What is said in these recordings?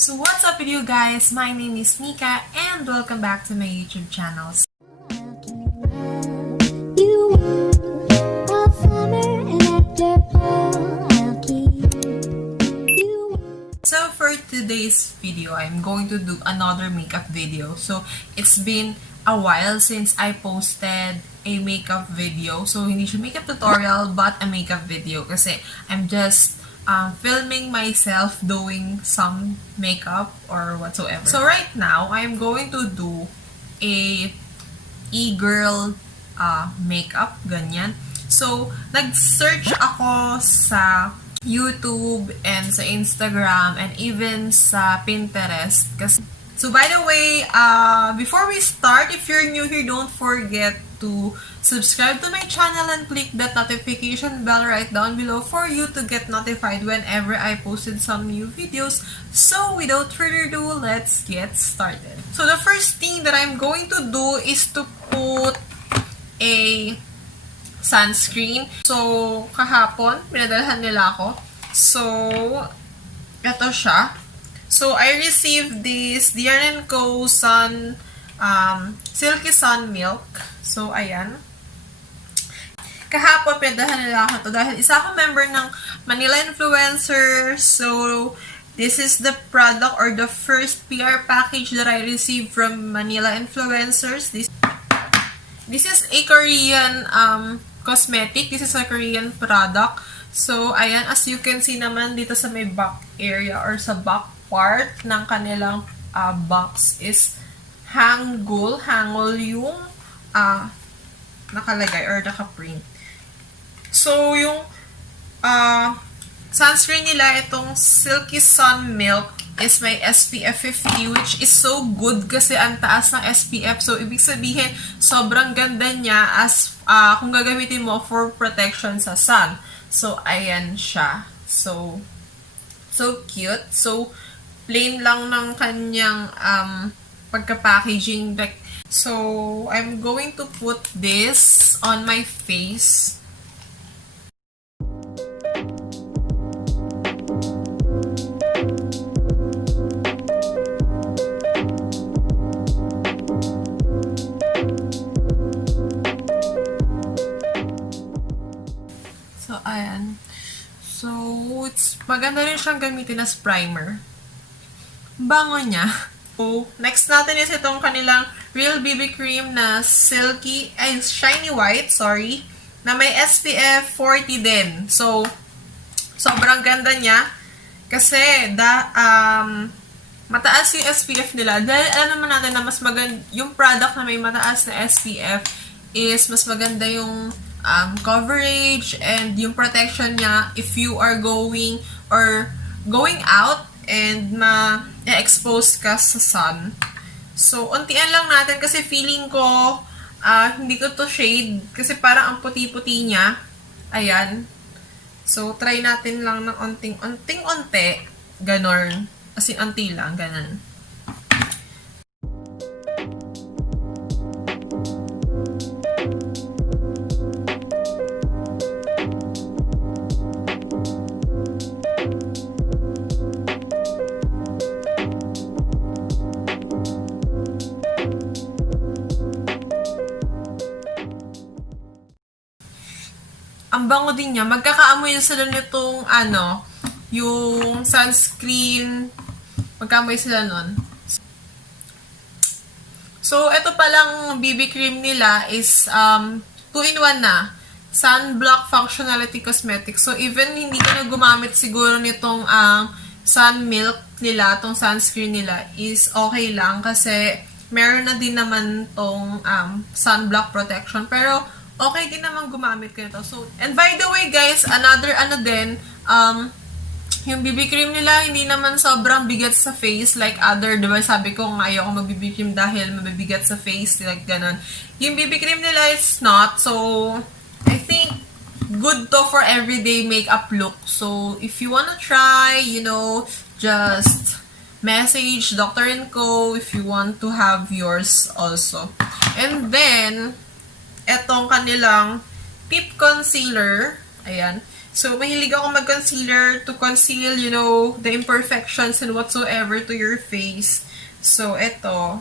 So what's up with you guys? My name is Mica and welcome back to my YouTube channel. So for today's video, I'm going to do another makeup video. So it's been a while since I posted a makeup video. So hindi siya makeup tutorial but a makeup video kasi I'm just filming myself doing some makeup or whatsoever. So right now, I'm going to do a e-girl makeup, ganyan. So, nag-search ako sa YouTube and sa Instagram and even sa Pinterest. So, by the way, before we start, if you're new here, don't forget to subscribe to my channel and click that notification bell right down below for you to get notified whenever I posted some new videos. So, without further ado, let's get started. So, the first thing that I'm going to do is to put a sunscreen. So, kahapon, pinadalhan nila ako. So, ito siya. So, I received this 𝐻𝐴 Silky Sun Milk. So, ayan. Kahapon, pinadahan nila ako to dahil isa akong member ng Manila Influencer. So, this is the product or the first PR package that I received from Manila Influencers. This is a Korean cosmetic. This is a Korean product. So, ayan, as you can see naman dito sa may back area or sa back part ng kanilang box is hangul yung nakalagay or nakaprint. So, yung sunscreen nila, itong Silky Sun Milk is may SPF 50 which is so good kasi ang taas ng SPF. So, ibig sabihin, sobrang ganda niya as kung gagamitin mo for protection sa sun. So, ayan siya. So cute. So, plain lang ng kanyang pagka-packaging. So, I'm going to put this on my face. So, ayan. So, maganda rin siyang gamitin as primer. Bango niya. So, next natin is itong kanilang Real BB Cream na shiny white, na may SPF 40 din. So, sobrang ganda niya. Kasi, mataas yung SPF nila. Dahil alam naman natin na mas maganda, yung product na may mataas na SPF is mas maganda yung coverage and yung protection niya if you are going out and ma-expose ka sa sun. So, untian lang natin kasi feeling ko hindi ko to shade kasi parang ang puti-puti niya. Ayan. So, try natin lang ng unting-unti. Ganon. As in, unti lang. Ganon. Ang bango din niya. Magkakaamoy sila nitong, yung sunscreen. Magkaamoy sila nun. So, ito palang BB cream nila is 2-in-1 na. Sunblock Functionality Cosmetic. So, even hindi ka na gumamit siguro nitong sun milk nila, tong sunscreen nila, is okay lang kasi meron na din naman tong sunblock protection. Pero, okay din naman gumamit ko nito. So, and by the way guys, another yung BB cream nila, hindi naman sobrang bigat sa face like other, diba sabi ko nga ayoko mag-BB cream dahil mabibigat sa face, like ganon. Yung BB cream nila is not, so I think good to for everyday makeup look. So, if you wanna try, just message Dr. 𝐚𝐭𝐜 if you want to have yours also. And then, etong kanilang tip concealer, ayan, So, mahilig ako mag-concealer to conceal, you know, the imperfections and whatsoever to your face. So, eto.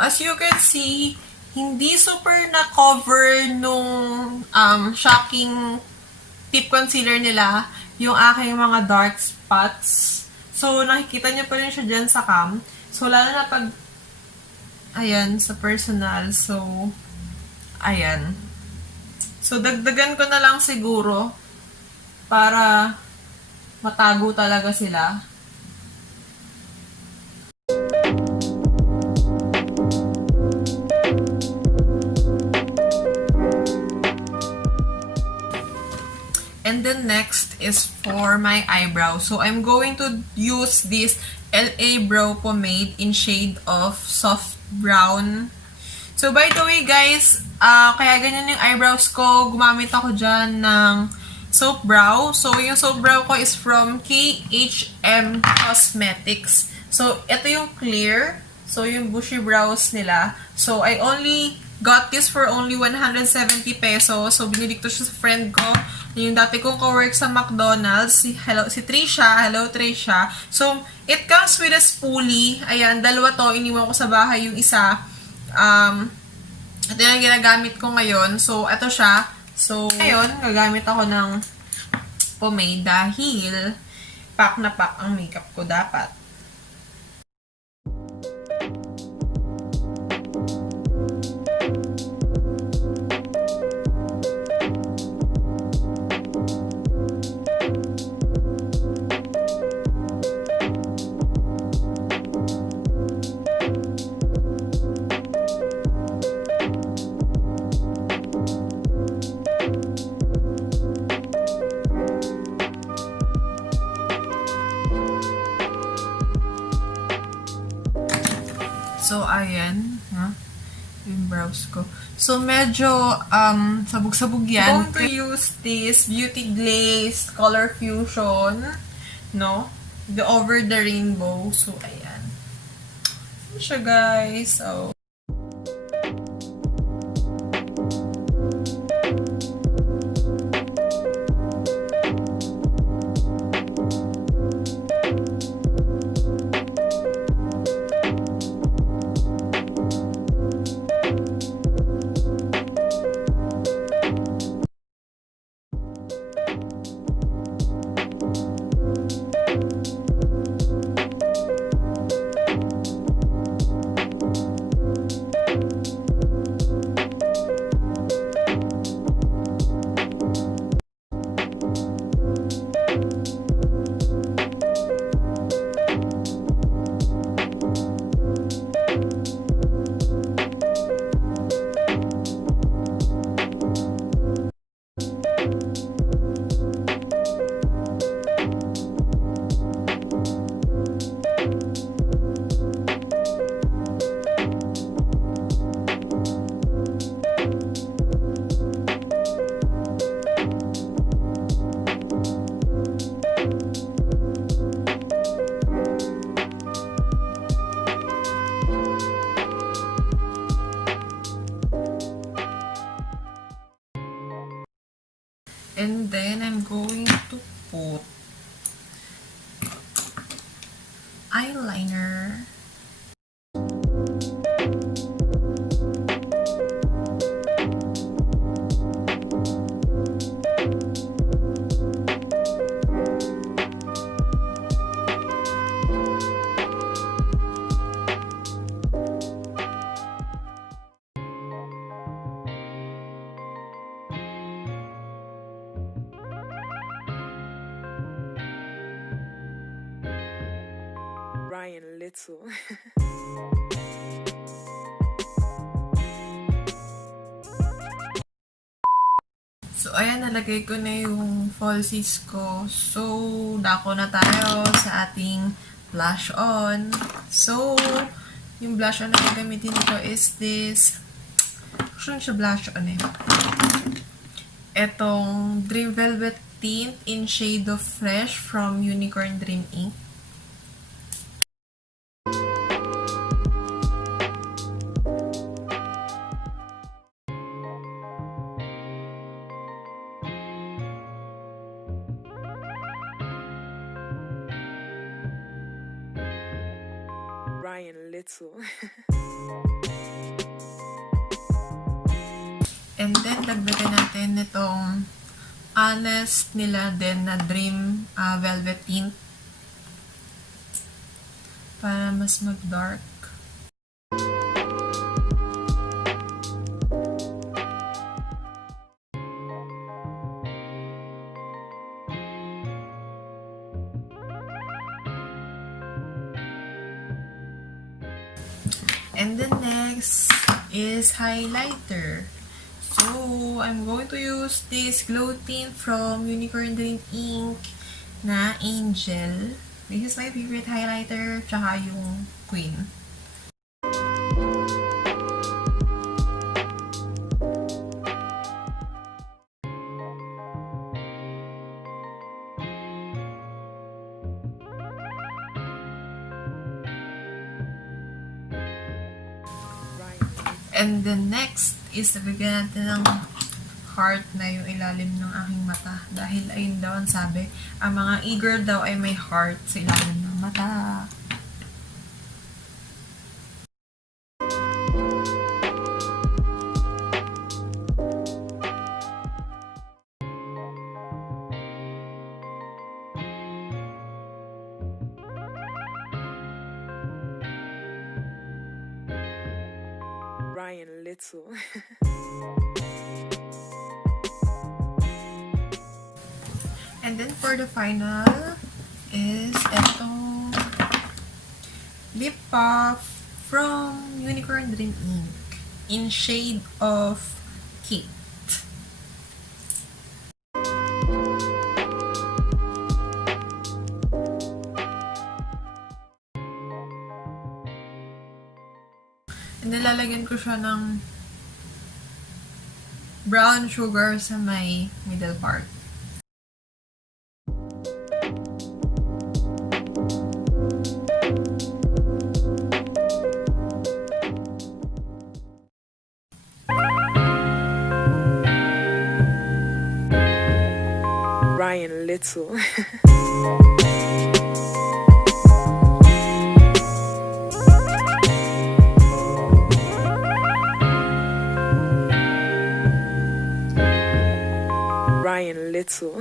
As you can see, hindi super na-cover nung shocking tip concealer nila yung aking mga dark spots. So, nakikita niyo pa rin siya dyan sa cam. So, lalo na pag, ayan, sa personal. So, ayan. So, dagdagan ko na lang siguro para matago talaga sila. And then next is for my eyebrow. So I'm going to use this LA Brow Pomade in shade of soft brown. So by the way guys, kaya ganyan yung eyebrows ko. Gumamit ako dyan ng soap brow. So yung soap brow ko is from 𝐚𝐻M Cosmetics. So ito yung clear. So yung bushy brows nila. So I only got this for only 170 pesos. So binili ko siya sa friend ko. Yung dati kong ka-work sa McDonald's, si Trisha. Hello, Trisha. So, it comes with a spoolie. Ayan, dalawa to. Iniwan ko sa bahay yung isa. Ito yung ginagamit ko ngayon. So, ito siya. So, ngayon, gagamit ako ng pomade dahil pack na pack ang makeup ko dapat. So, ayan. Yung brows ko. So, medyo sabog-sabog yan. I'm going to use this Beauty Glaze Color Fusion. No? The Over the Rainbow. So, ayan. Ano siya, guys? So, and then I'm going to put eyeliner. little. So, ayan, nalagay ko na yung falsies ko. So, dako na tayo sa ating blush on. So, yung blush on na gagamitin ko is this. Actually, siya blush on eh. Etong Dream Velvet Tint in shade of Fresh from Unicorn Dream Ink. Ryan Little. And then, dagdagan natin itong Honest nila din na Dream Velvet Tint para mas mag-dark. And then next is highlighter. So, I'm going to use this glow tint from Unicorn Dream Ink na Angel. This is my favorite highlighter, tsaka yung Queen. And the next is nabigyan natin ng heart na yung ilalim ng aking mata. Dahil ayun daw ang sabi, ang mga e-girl daw ay may heart sa ilalim ng mata. Ryan Little. And then for the final is itong lip puff from Unicorn Dream Ink in shade of Kit. And nilalagyan ko siya ng brown sugar sa may middle part. Ryan Little. Ryan Little.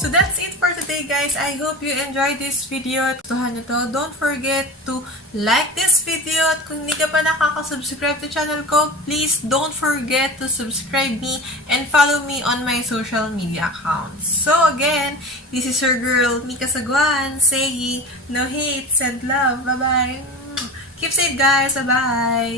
So that's it for today, guys. I hope you enjoyed this video. Tuhan nyo to. Don't forget to like this video. At kung hindi ka pa nakaka-subscribe to channel ko, please don't forget to subscribe me and follow me on my social media accounts. So again, this is your girl, Mica Saguan, saying no hate, send love. Bye-bye. Keep safe, guys. Bye-bye.